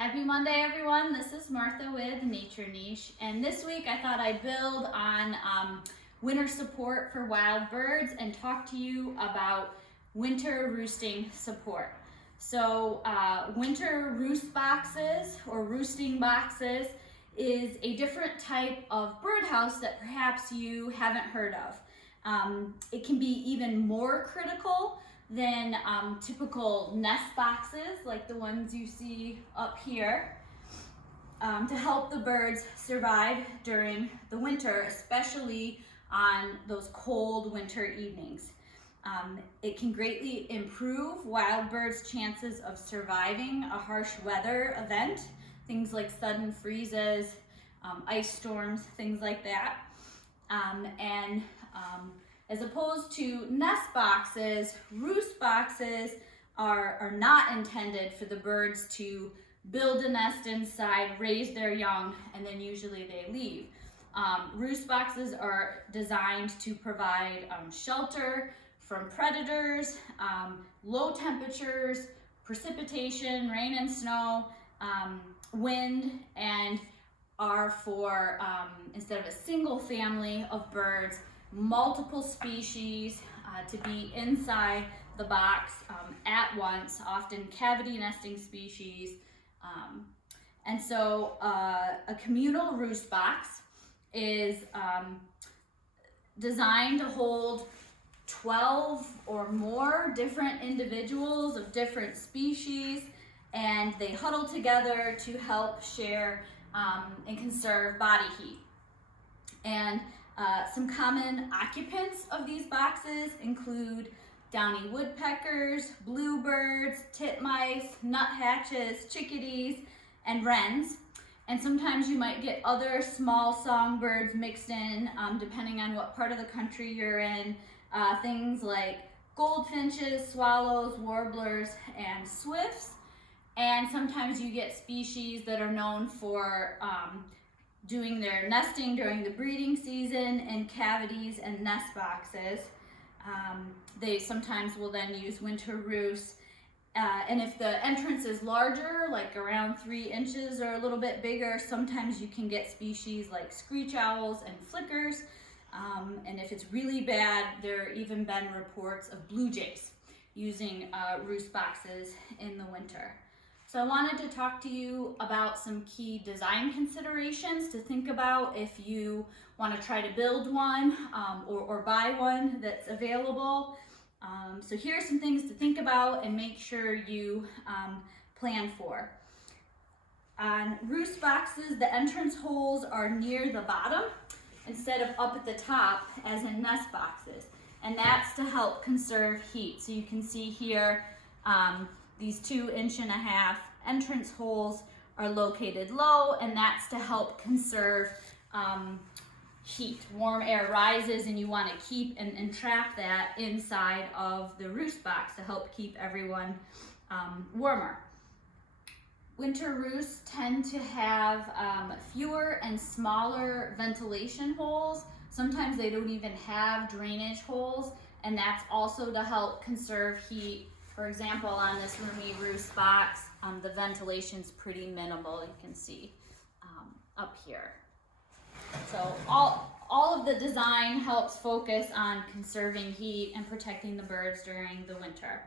Happy Monday, everyone. This is Martha with Nature Niche, and this week I thought I'd build on winter support for wild birds and talk to you about winter roosting support. So winter roost boxes or roosting boxes is a different type of birdhouse that perhaps you haven't heard of. It can be even more critical than typical nest boxes like the ones you see up here to help the birds survive during the winter, especially on those cold winter evenings. It can greatly improve wild birds' chances of surviving a harsh weather event, things like sudden freezes, ice storms, things like that. As opposed to nest boxes, roost boxes are not intended for the birds to build a nest inside, raise their young, and then usually they leave. Roost boxes are designed to provide shelter from predators, low temperatures, precipitation, rain and snow, wind, and are for, instead of a single family of birds, multiple species to be inside the box at once, often cavity nesting species. And so a communal roost box is designed to hold 12 or more different individuals of different species, and they huddle together to help share and conserve body heat. And some common occupants of these boxes include downy woodpeckers, bluebirds, titmice, nuthatches, chickadees, and wrens. And sometimes you might get other small songbirds mixed in, depending on what part of the country you're in. Things like goldfinches, swallows, warblers, and swifts. And sometimes you get species that are known for doing their nesting during the breeding season in cavities and nest boxes. They sometimes will then use winter roosts. And if the entrance is larger, like around 3 inches or a little bit bigger, sometimes you can get species like screech owls and flickers. And if it's really bad, there have even been reports of blue jays using roost boxes in the winter. So I wanted to talk to you about some key design considerations to think about if you want to try to build one or buy one that's available. So here are some things to think about and make sure you plan for. On roost boxes, the entrance holes are near the bottom instead of up at the top as in nest boxes. And that's to help conserve heat. So you can see here, these 2.5 inch entrance holes are located low, and that's to help conserve heat. Warm air rises and you want to keep and trap that inside of the roost box to help keep everyone warmer. Winter roosts tend to have fewer and smaller ventilation holes. Sometimes they don't even have drainage holes, and that's also to help conserve heat. For example, on this roomy roost box, the ventilation's pretty minimal, you can see up here. So all of the design helps focus on conserving heat and protecting the birds during the winter.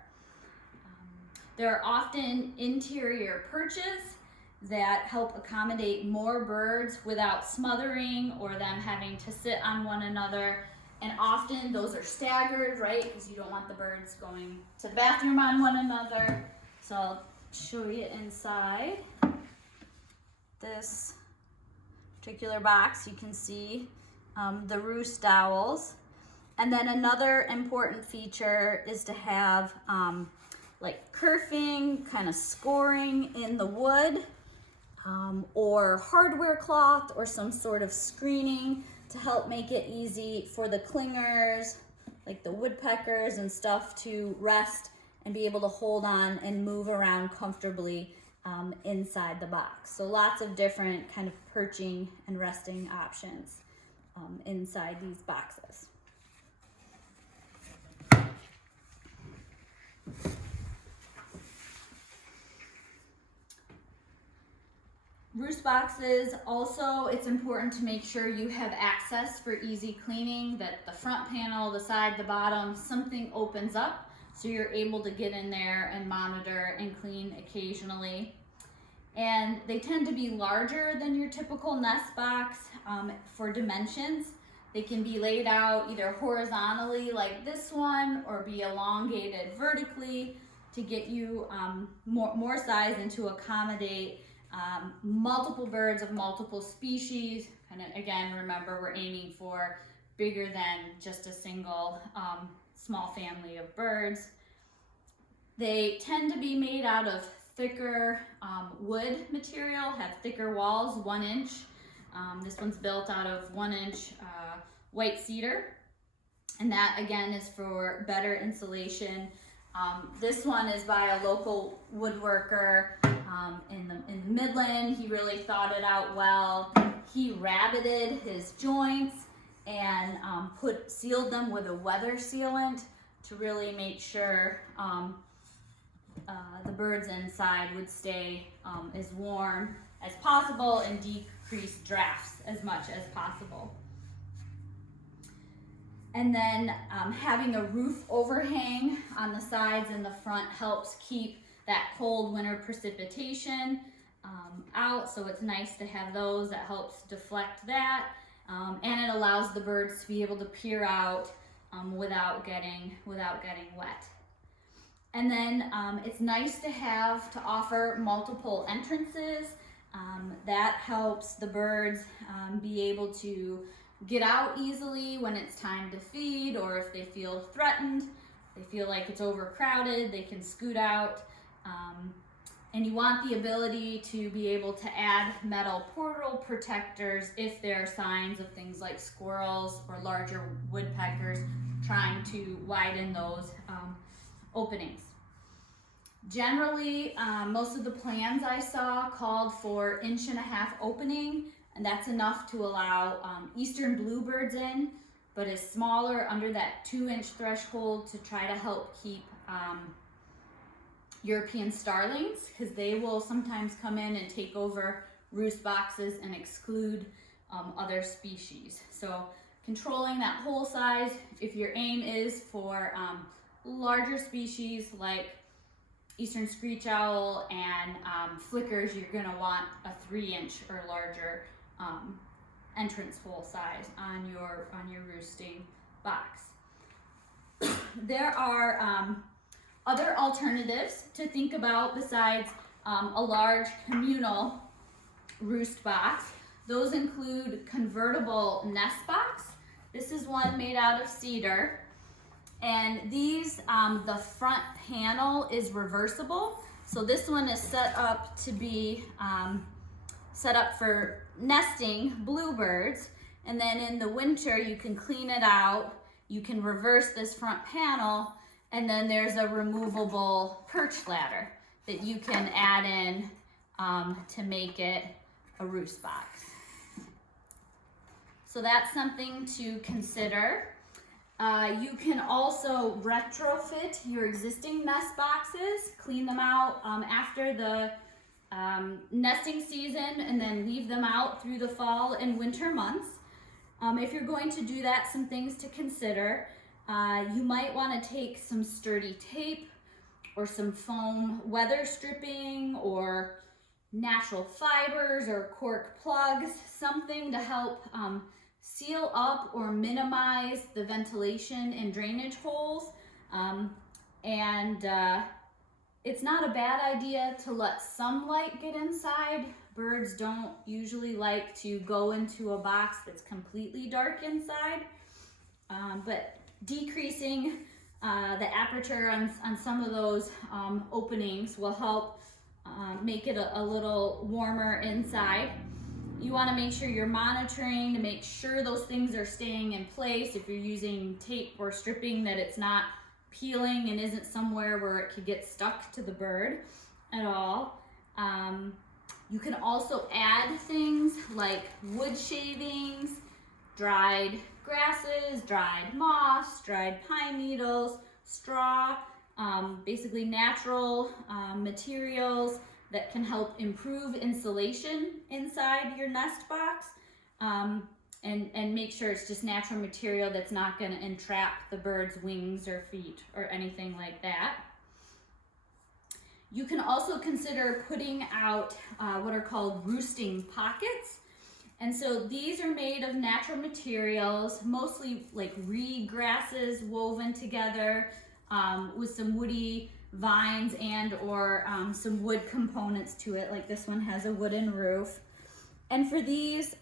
There are often interior perches that help accommodate more birds without smothering or them having to sit on one another. And often those are staggered, right? Because you don't want the birds going to the bathroom on one another. So I'll show you inside this particular box. You can see the roost dowels. And then another important feature is to have like kerfing, kind of scoring in the wood, or hardware cloth or some sort of screening to help make it easy for the clingers, like the woodpeckers and stuff, to rest and be able to hold on and move around comfortably inside the box. So lots of different kind of perching and resting options inside these boxes. roost boxes, also it's important to make sure you have access for easy cleaning, that the front panel, the side, the bottom, something opens up so you're able to get in there and monitor and clean occasionally. And they tend to be larger than your typical nest box for dimensions. They can be laid out either horizontally like this one or be elongated vertically to get you more size and to accommodate multiple birds of multiple species. And again, remember, we're aiming for bigger than just a single small family of birds. They tend to be made out of thicker wood material, have thicker walls, 1 inch. This one's built out of 1 inch white cedar, and that again is for better insulation. This one is by a local woodworker in the Midland. He really thought it out well. He rabbited his joints and sealed them with a weather sealant to really make sure the birds inside would stay as warm as possible and decrease drafts as much as possible. And then having a roof overhang on the sides and the front helps keep that cold winter precipitation out. So it's nice to have those. That helps deflect that. And it allows the birds to be able to peer out without getting wet. And then it's nice to offer multiple entrances. That helps the birds be able to get out easily when it's time to feed, or if they feel threatened, they feel like it's overcrowded, they can scoot out. And you want the ability to be able to add metal portal protectors if there are signs of things like squirrels or larger woodpeckers trying to widen those openings. Generally, most of the plans I saw called for 1.5 inch opening, and that's enough to allow eastern bluebirds in, but is smaller under that 2 inch threshold to try to help keep European starlings, because they will sometimes come in and take over roost boxes and exclude other species. So controlling that hole size, if your aim is for larger species like eastern screech owl and flickers, you're going to want a 3 inch or larger entrance hole size on your roosting box. There are other alternatives to think about besides a large communal roost box. Those include convertible nest box. This is one made out of cedar. And these, the front panel is reversible. So this one is set up to be set up for nesting bluebirds. And then in the winter, you can clean it out. You can reverse this front panel. And then there's a removable perch ladder that you can add in to make it a roost box. So that's something to consider. You can also retrofit your existing nest boxes, clean them out after the nesting season, and then leave them out through the fall and winter months. If you're going to do that, some things to consider. You might want to take some sturdy tape or some foam weather stripping or natural fibers or cork plugs, something to help seal up or minimize the ventilation and drainage holes. It's not a bad idea to let some light get inside. Birds don't usually like to go into a box that's completely dark inside, but decreasing the aperture on some of those openings will help make it a little warmer inside. You want to make sure you're monitoring to make sure those things are staying in place. If you're using tape or stripping, that it's not peeling and isn't somewhere where it could get stuck to the bird at all. You can also add things like wood shavings, dried grasses, dried moss, dried pine needles, straw, basically natural materials that can help improve insulation inside your nest box, and make sure it's just natural material that's not going to entrap the bird's wings or feet or anything like that. You can also consider putting out what are called roosting pockets. And so these are made of natural materials, mostly like reed grasses woven together with some woody vines and or some wood components to it, like this one has a wooden roof. And for these,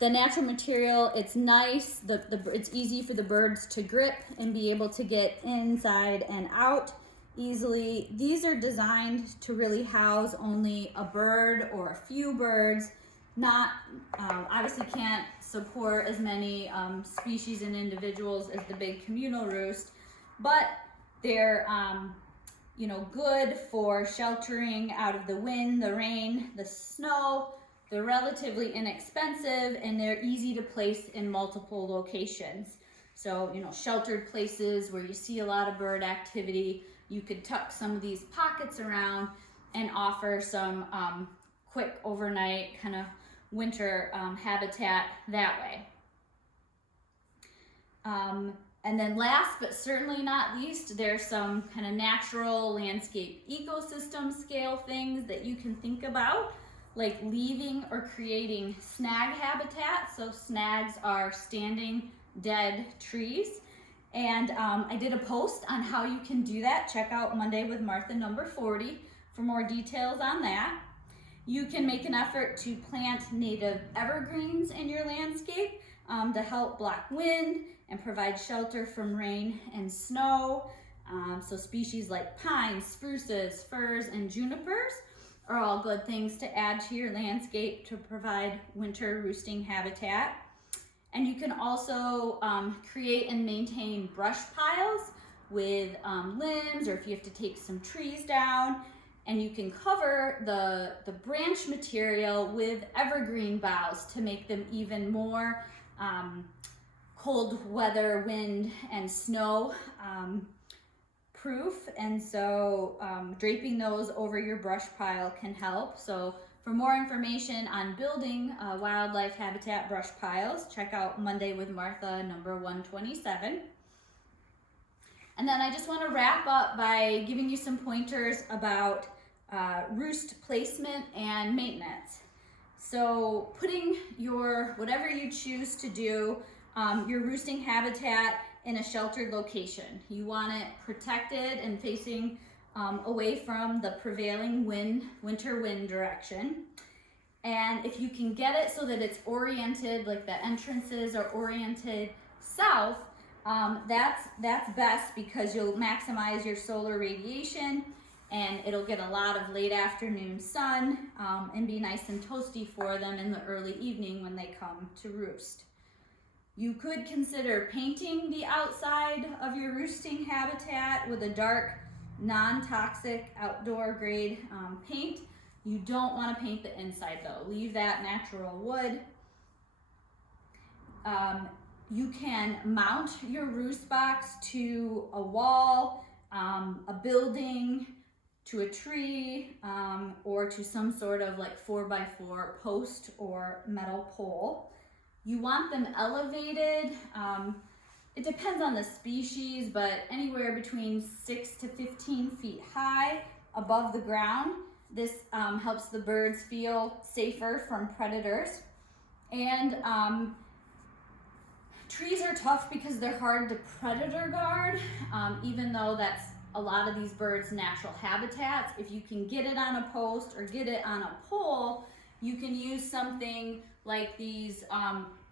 the natural material, it's nice, it's easy for the birds to grip and be able to get inside and out easily. These are designed to really house only a bird or a few birds, not, obviously can't support as many species and individuals as the big communal roost, but they're good for sheltering out of the wind, the rain, the snow. They're relatively inexpensive and they're easy to place in multiple locations. So, sheltered places where you see a lot of bird activity, you could tuck some of these pockets around and offer some quick overnight kind of winter habitat that way. And then last but certainly not least, there's some kind of natural landscape ecosystem scale things that you can think about, like leaving or creating snag habitat. So snags are standing dead trees. And I did a post on how you can do that. Check out Monday with Martha number 40 for more details on that. You can make an effort to plant native evergreens in your landscape to help block wind and provide shelter from rain and snow. So species like pines, spruces, firs, and junipers are all good things to add to your landscape to provide winter roosting habitat. And you can also create and maintain brush piles with limbs, or if you have to take some trees down, and you can cover the branch material with evergreen boughs to make them even more cold weather, wind, and snow proof. And so draping those over your brush pile can help. So for more information on building wildlife habitat brush piles, check out Monday with Martha number 127. And then I just want to wrap up by giving you some pointers about roost placement and maintenance. So putting whatever you choose to do, your roosting habitat in a sheltered location. You want it protected and facing away from the prevailing winter wind direction. And if you can get it so that it's oriented, like the entrances are oriented south, that's best because you'll maximize your solar radiation and it'll get a lot of late afternoon sun and be nice and toasty for them in the early evening when they come to roost. You could consider painting the outside of your roosting habitat with a dark, non-toxic outdoor grade paint. You don't want to paint the inside though. Leave that natural wood. You can mount your roost box to a wall, a building, to a tree, or to some sort of like 4x4 post or metal pole. You want them elevated. It depends on the species, but anywhere between 6 to 15 feet high above the ground. This helps the birds feel safer from predators. And trees are tough because they're hard to predator guard, even though that's a lot of these birds' natural habitats. If you can get it on a post or get it on a pole, you can use something like these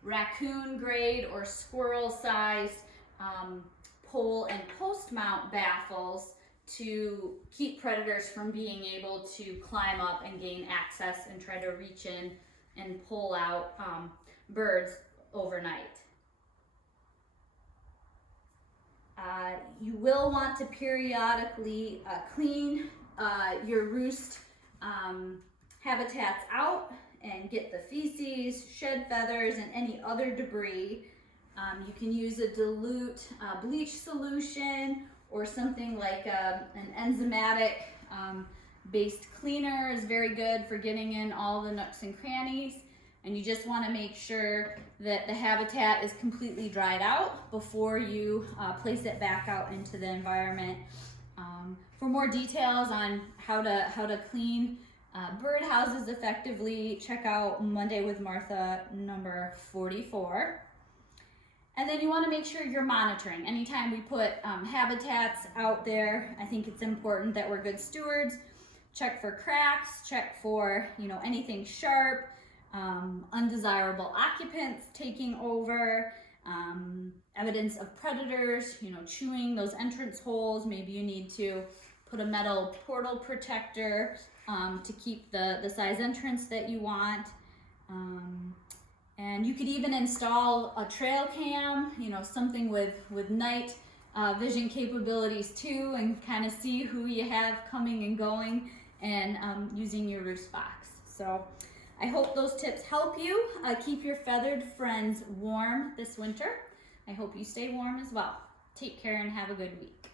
raccoon grade or squirrel sized pole and post mount baffles to keep predators from being able to climb up and gain access and try to reach in and pull out birds overnight. You will want to periodically clean your roost habitats out and get the feces, shed feathers, and any other debris. You can use a dilute bleach solution or something like an enzymatic based cleaner is very good for getting in all the nooks and crannies. And you just want to make sure that the habitat is completely dried out before you place it back out into the environment. For more details on how to clean birdhouses effectively, check out Monday with Martha number 44. And then you want to make sure you're monitoring. Anytime we put habitats out there, I think it's important that we're good stewards. Check for cracks, check for anything sharp, undesirable occupants taking over, evidence of predators, chewing those entrance holes. Maybe you need to put a metal portal protector to keep the size entrance that you want. And you could even install a trail cam, something with night vision capabilities too, and kind of see who you have coming and going, and using your roost box. So I hope those tips help you keep your feathered friends warm this winter. I hope you stay warm as well. Take care and have a good week.